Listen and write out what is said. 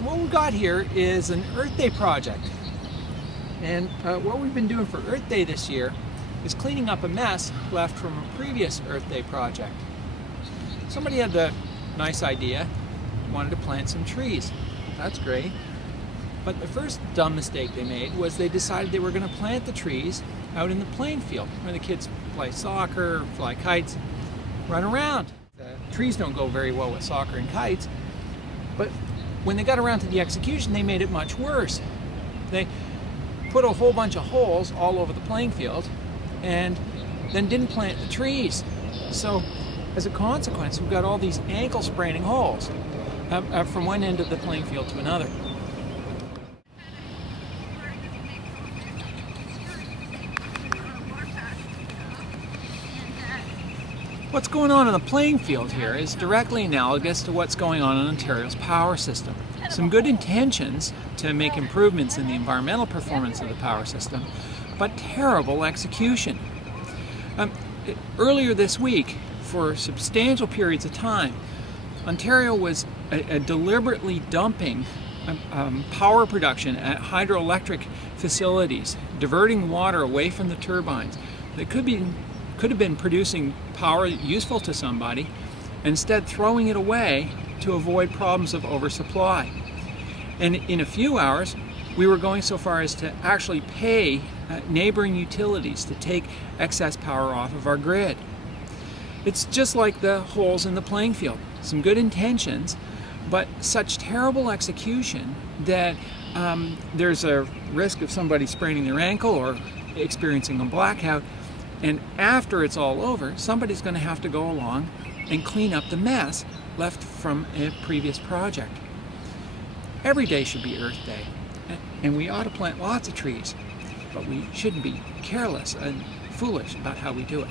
So what we've got here is an Earth Day project. And what we've been doing for Earth Day this year is cleaning up a mess left from a previous Earth Day project. Somebody had the nice idea, wanted to plant some trees. That's great. But the first dumb mistake they made was they decided they were going to plant the trees out in the playing field where the kids play soccer, fly kites, run around. The trees don't go very well with soccer and kites, but when they got around to the execution, they made it much worse. They put a whole bunch of holes all over the playing field and then didn't plant the trees. So as a consequence, we've got all these ankle spraining holes from one end of the playing field to another. What's going on in the playing field here is directly analogous to what's going on in Ontario's power system. Some good intentions to make improvements in the environmental performance of the power system, but terrible execution. Earlier this week, for substantial periods of time, Ontario was deliberately dumping power production at hydroelectric facilities, diverting water away from the turbines that could have been producing power useful to somebody, instead throwing it away to avoid problems of oversupply. And in a few hours, we were going so far as to actually pay neighboring utilities to take excess power off of our grid. It's just like the holes in the playing field. Some good intentions, but such terrible execution that there's a risk of somebody spraining their ankle or experiencing a blackout. And after it's all over, somebody's going to have to go along and clean up the mess left from a previous project. Every day should be Earth Day, and we ought to plant lots of trees, but we shouldn't be careless and foolish about how we do it.